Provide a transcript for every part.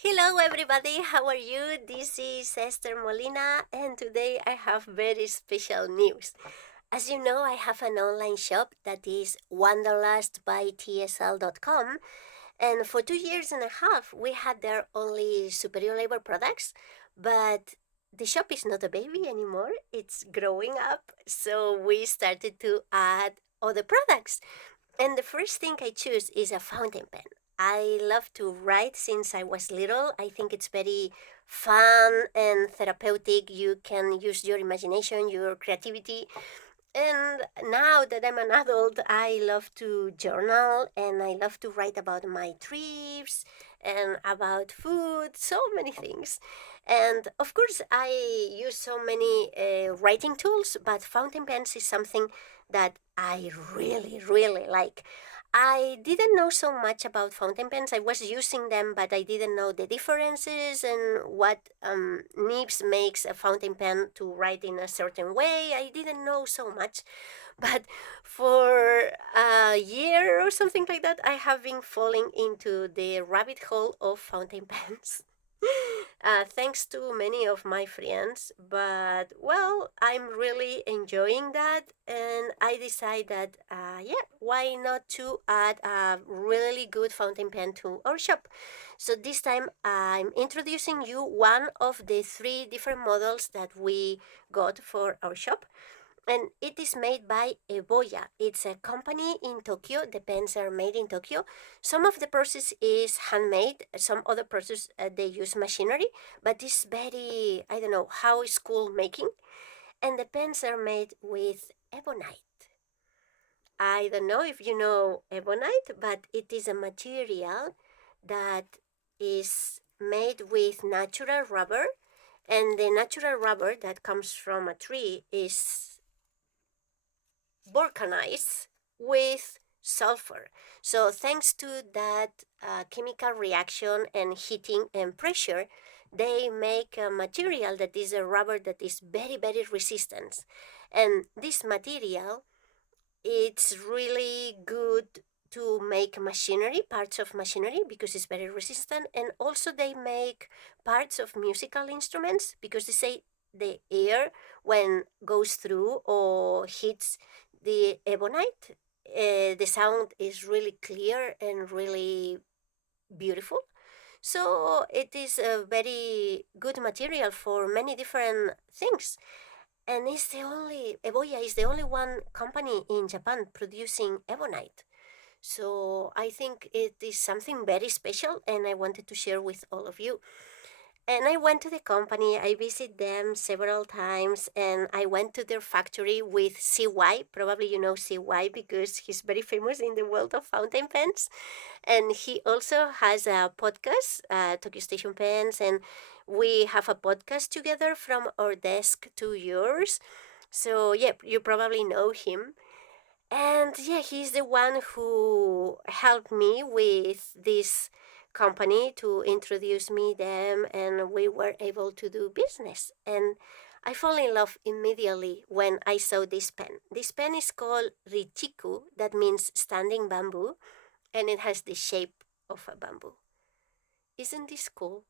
Hello, everybody. How are you? This is Esther Molina, and today I have very special news. As you know, I have an online shop that is wanderlustbytsl.com, and for 2 years and a half, we had there only superior labor products, but the shop is not a baby anymore. It's growing up, so we started to add other products. And the first thing I choose is a fountain pen. I love to write since I was little. I think it's very fun and therapeutic. You can use your imagination, your creativity. And now that I'm an adult, I love to journal and I love to write about my trips and about food, so many things. And of course, I use so many writing tools, but fountain pens is something that I really like. I didn't know so much about fountain pens. I was using them, but I didn't know the differences and what nibs makes a fountain pen to write in a certain way. I didn't know so much, but for a year or something like that, I have been falling into the rabbit hole of fountain pens. Thanks to many of my friends, but well, I'm really enjoying that, and I decided that, yeah, why not to add a really good fountain pen to our shop? So this time I'm introducing you one of the three different models that we got for our shop, and it is made by Eboya. It's a company in Tokyo. The pens are made in Tokyo. Some of the process is handmade. Some other process they use machinery, but it's very, I don't know how is cool making. And the pens are made with ebonite. I don't know if you know ebonite, but it is a material that is made with natural rubber, and the natural rubber that comes from a tree is vulcanize with sulfur. So thanks to that chemical reaction and heating and pressure, they make a material that is a rubber that is very resistant. And this material, it's really good to make machinery, parts of machinery, because it's very resistant. And also they make parts of musical instruments because they say the air when goes through or hits the ebonite, the sound is really clear and really beautiful. So it is a very good material for many different things. And it's the only, Eboya is the only one company in Japan producing ebonite. So I think it is something very special and I wanted to share with all of you. And I went to the company, I visited them several times, and I went to their factory with CY. Probably you know CY because he's very famous in the world of fountain pens. And he also has a podcast, Tokyo Station Pens, and we have a podcast together from our desk to yours. So, yeah, you probably know him. And yeah, he's the one who helped me with this company to introduce me them, and we were able to do business. And I fell in love immediately when I saw this pen. This pen is called Ricchiku, that means standing bamboo, and it has the shape of a bamboo. Isn't this cool?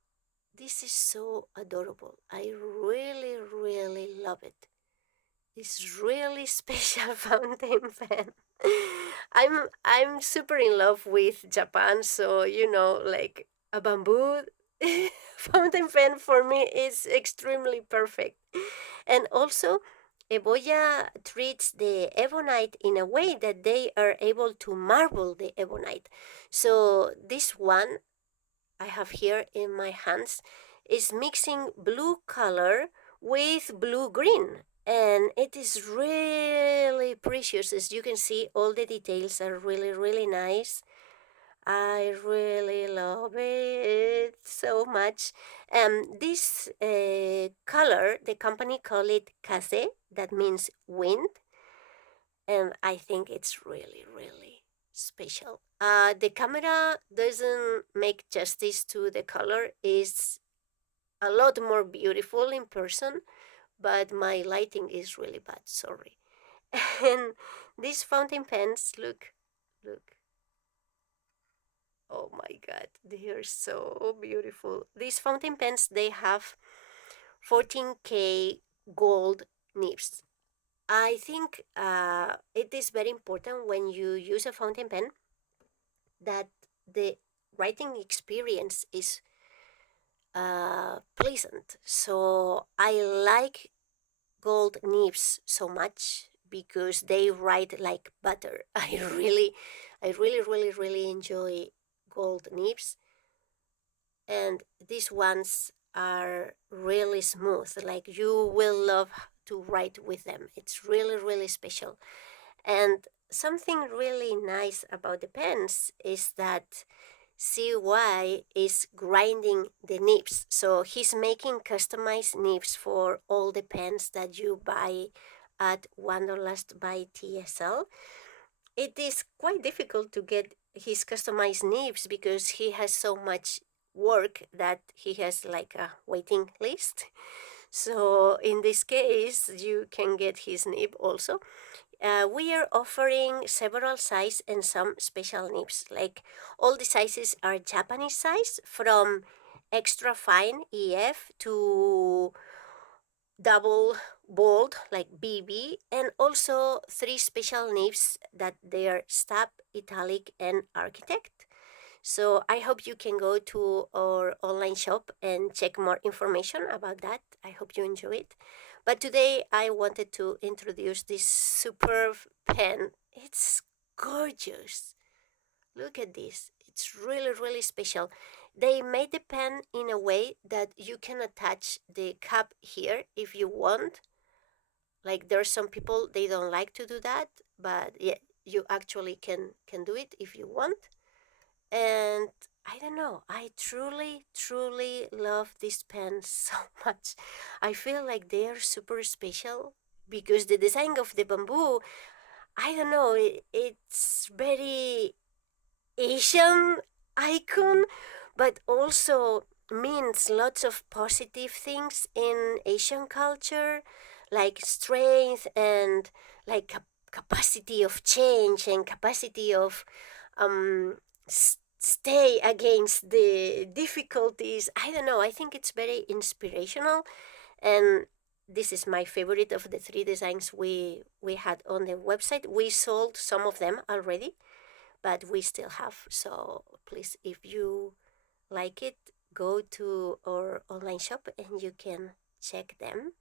This is so adorable. I really love it. This really special fountain pen. I'm super in love with Japan, so like a bamboo fountain pen for me is extremely perfect. And also, Eboya treats the ebonite in a way that they are able to marble the ebonite. So this one I have here in my hands is mixing blue color with blue green, and it is really precious. As you can see, all the details are really nice. I really love it so much. This color, the company call it kaze, that means wind, and I think it's really special. The camera doesn't make justice to the color. It's a lot more beautiful in person, but my lighting is really bad. Sorry. And these fountain pens, look, Oh my God, they are so beautiful. These fountain pens, they have 14K gold nibs. I think it is very important when you use a fountain pen that the writing experience is pleasant. So I like gold nibs so much because they write like butter. I really enjoy gold nibs, and these ones are really smooth. Like you will love to write with them. It's really special. And something really nice about the pens is that CY is grinding the nibs. So he's making customized nibs for all the pens that you buy at Wanderlust by TSL. It is quite difficult to get his customized nibs because he has so much work that he has like a waiting list. So in this case, you can get his nib also. We are offering several sizes and some special nibs. Like all the sizes are Japanese size from extra fine EF to double bold like BB, and also three special nibs that they are stab, italic, and architect. So I hope you can go to our online shop and check more information about that. I hope you enjoy it. But today I wanted to introduce this superb pen. It's gorgeous. Look at this. It's really special. They made the pen in a way that you can attach the cap here if you want. Like there's some people they don't like to do that, but yeah, you actually can do it if you want. And I don't know, I truly love these pens so much. I feel like they are super special because the design of the bamboo, I don't know, it's very Asian icon, but also means lots of positive things in Asian culture, like strength and like capacity of change and capacity of um, stay against the difficulties. I don't know. I think it's very inspirational, and this is my favorite of the three designs we had on the website. We sold some of them already, but we still have. So please, if you like it, go to our online shop and you can check them.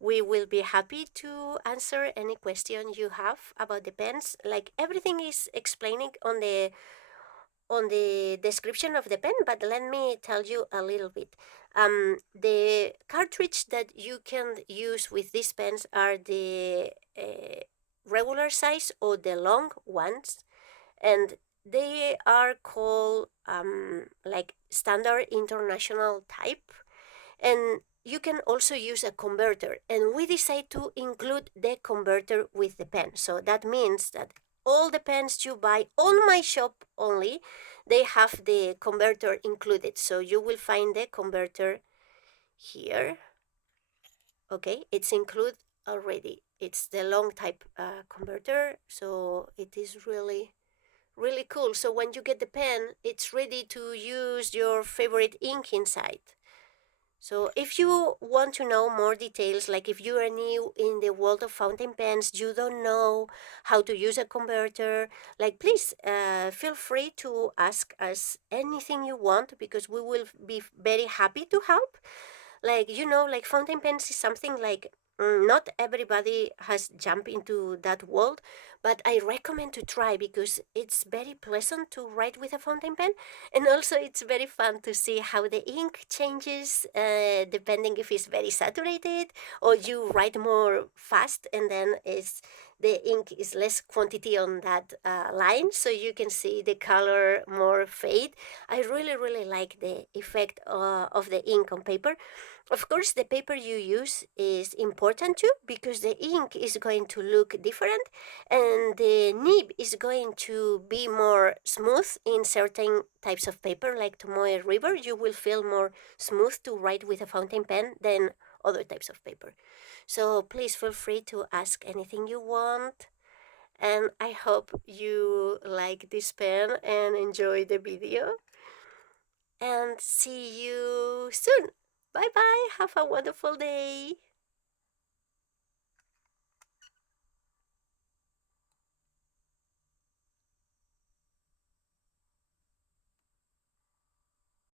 We will be happy to answer any question you have about the pens. Like everything is explaining on the description of the pen, but let me tell you a little bit. The cartridge that you can use with these pens are the regular size or the long ones, and they are called like standard international type, and you can also use a converter, and we decide to include the converter with the pen. So that means that all the pens you buy on my shop only, they have the converter included. So you will find the converter here. Okay, it's included already. It's the long type converter, so it is really cool. So when you get the pen, it's ready to use your favorite ink inside. So if you want to know more details, like if you are new in the world of fountain pens, you don't know how to use a converter, like please feel free to ask us anything you want because we will be very happy to help. Like, like fountain pens is something like not everybody has jumped into that world, but I recommend to try because it's very pleasant to write with a fountain pen, and also it's very fun to see how the ink changes depending if it's very saturated or you write more fast and then the ink is less quantity on that line, so you can see the color more fade. I really like the effect of the ink on paper. Of course, the paper you use is important too because the ink is going to look different and the nib is going to be more smooth in certain types of paper, like Tomoe River. You will feel more smooth to write with a fountain pen than other types of paper. So please feel free to ask anything you want. And I hope you like this pen and enjoy the video. And see you soon. Bye bye. Have a wonderful day.